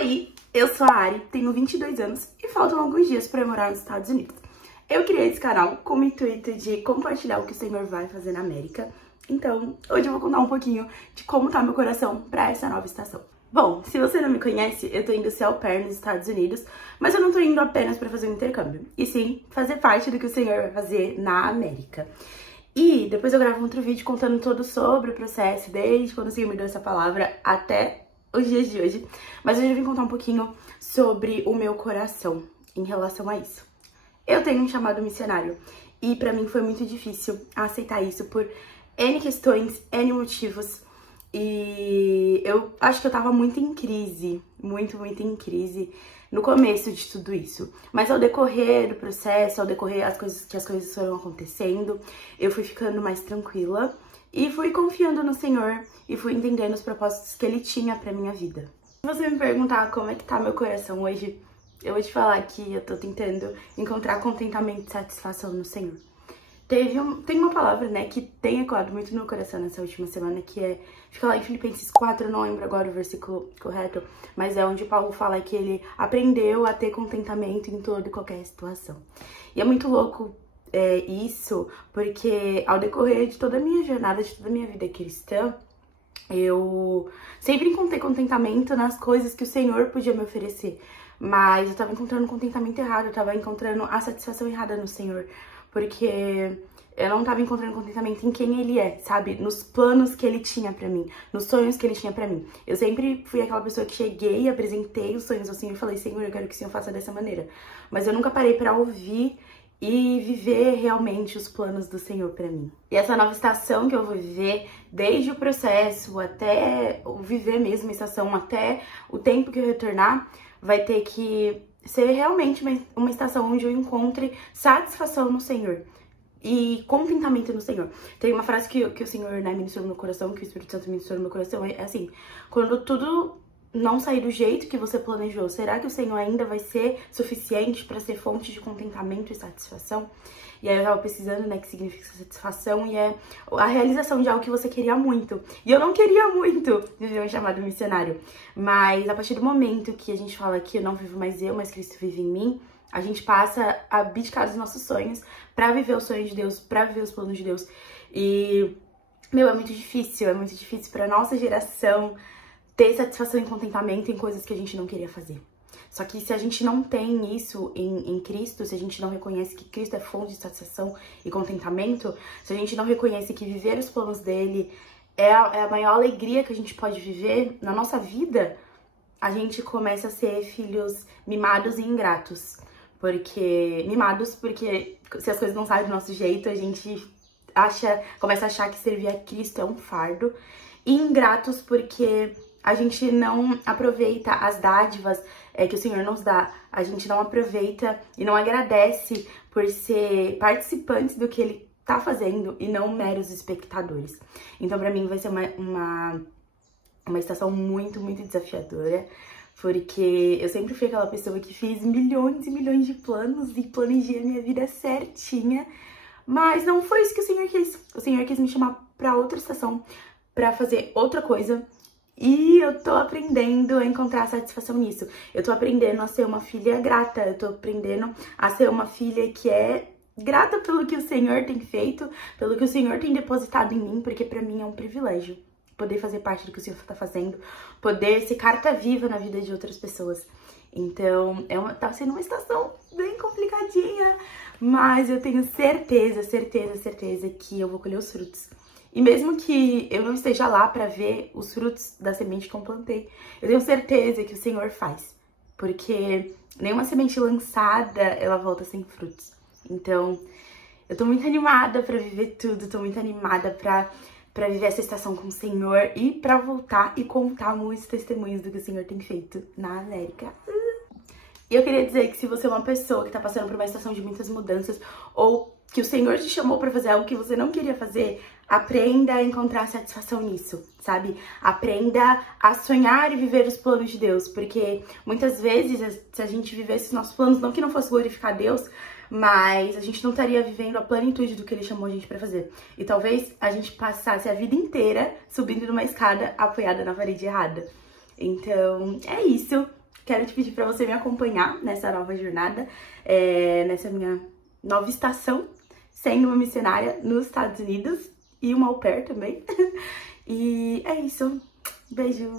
Oi, eu sou a Ari, tenho 22 anos e faltam alguns dias para eu morar nos Estados Unidos. Eu criei esse canal com o intuito de compartilhar o que o Senhor vai fazer na América. Então, hoje eu vou contar um pouquinho de como tá meu coração para essa nova estação. Bom, se você não me conhece, eu tô indo ser au pair nos Estados Unidos, mas eu não tô indo apenas para fazer um intercâmbio, e sim fazer parte do que o Senhor vai fazer na América. E depois eu gravo um outro vídeo contando todo sobre o processo, desde quando o Senhor me deu essa palavra até os dias de hoje. Mas hoje eu vim contar um pouquinho sobre o meu coração em relação a isso. Eu tenho um chamado missionário e pra mim foi muito difícil aceitar isso por N questões, N motivos. E eu acho que eu tava muito em crise, muito em crise no começo de tudo isso. Mas ao decorrer do processo, ao decorrer as coisas foram acontecendo, eu fui ficando mais tranquila e fui confiando no Senhor e fui entendendo os propósitos que Ele tinha pra minha vida. Se você me perguntar como é que tá meu coração hoje, eu vou te falar que eu tô tentando encontrar contentamento e satisfação no Senhor. Tem uma palavra, né, que tem ecoado muito no meu coração nessa última semana, que fica lá em Filipenses 4, eu não lembro agora o versículo correto, mas é onde Paulo fala que ele aprendeu a ter contentamento em toda e qualquer situação. E é muito louco isso, porque ao decorrer de toda a minha jornada, de toda a minha vida cristã, eu sempre encontrei contentamento nas coisas que o Senhor podia me oferecer, mas eu tava encontrando contentamento errado, eu tava encontrando a satisfação errada no Senhor, porque eu não tava encontrando contentamento em quem Ele é, sabe? Nos planos que Ele tinha pra mim, nos sonhos que Ele tinha pra mim. Eu sempre fui aquela pessoa que cheguei e apresentei os sonhos ao Senhor e falei, Senhor, eu quero que o Senhor faça dessa maneira. Mas eu nunca parei pra ouvir e viver realmente os planos do Senhor pra mim. E essa nova estação que eu vou viver, desde o processo até o viver mesmo a estação, até o tempo que eu retornar, vai ter que ser realmente uma estação onde eu encontre satisfação no Senhor e contentamento no Senhor. Tem uma frase que o Senhor, né, ministrou no meu coração, que o Espírito Santo ministrou no meu coração, é assim: quando tudo não sair do jeito que você planejou, será que o Senhor ainda vai ser suficiente para ser fonte de contentamento e satisfação? E aí eu tava pesquisando, né, que significa satisfação, e é a realização de algo que você queria muito. E eu não queria muito viver um chamado missionário. Mas a partir do momento que a gente fala que eu não vivo mais eu, mas Cristo vive em mim, a gente passa a abdicar dos nossos sonhos pra viver os sonhos de Deus, pra viver os planos de Deus. E, meu, é muito difícil pra nossa geração ter satisfação e contentamento em coisas que a gente não queria fazer. Só que se a gente não tem isso em Cristo, se a gente não reconhece que Cristo é fonte de satisfação e contentamento, se a gente não reconhece que viver os planos dele é a maior alegria que a gente pode viver na nossa vida, a gente começa a ser filhos mimados e ingratos. Mimados porque se as coisas não saem do nosso jeito, a gente começa a achar que servir a Cristo é um fardo. E ingratos porque a gente não aproveita as dádivas que o Senhor nos dá. A gente não aproveita e não agradece por ser participantes do que Ele tá fazendo e não meros espectadores. Então, pra mim, vai ser uma estação muito desafiadora, porque eu sempre fui aquela pessoa que fez milhões e milhões de planos e planejei a minha vida certinha, mas não foi isso que o Senhor quis. O Senhor quis me chamar pra outra estação, pra fazer outra coisa. E eu tô aprendendo a encontrar satisfação nisso. Eu tô aprendendo a ser uma filha grata. Eu tô aprendendo a ser uma filha que é grata pelo que o Senhor tem feito, pelo que o Senhor tem depositado em mim, porque pra mim é um privilégio poder fazer parte do que o Senhor tá fazendo, poder ser carta viva na vida de outras pessoas. Então, tá sendo uma estação bem complicadinha, mas eu tenho certeza que eu vou colher os frutos. E mesmo que eu não esteja lá pra ver os frutos da semente que eu plantei, eu tenho certeza que o Senhor faz. Porque nenhuma semente lançada, ela volta sem frutos. Então, eu tô muito animada pra viver tudo, tô muito animada pra viver essa estação com o Senhor e pra voltar e contar muitos testemunhos do que o Senhor tem feito na América. E eu queria dizer que se você é uma pessoa que tá passando por uma estação de muitas mudanças, ou que o Senhor te chamou pra fazer algo que você não queria fazer, aprenda a encontrar satisfação nisso, sabe? Aprenda a sonhar e viver os planos de Deus, porque muitas vezes, se a gente vivesse os nossos planos, não que não fosse glorificar Deus, mas a gente não estaria vivendo a plenitude do que Ele chamou a gente pra fazer. E talvez a gente passasse a vida inteira subindo numa escada apoiada na parede errada. Então, é isso. quero te pedir pra você me acompanhar nessa nova jornada, nessa minha nova estação, sendo uma missionária nos Estados Unidos e uma au pair também. E é isso. Beijo!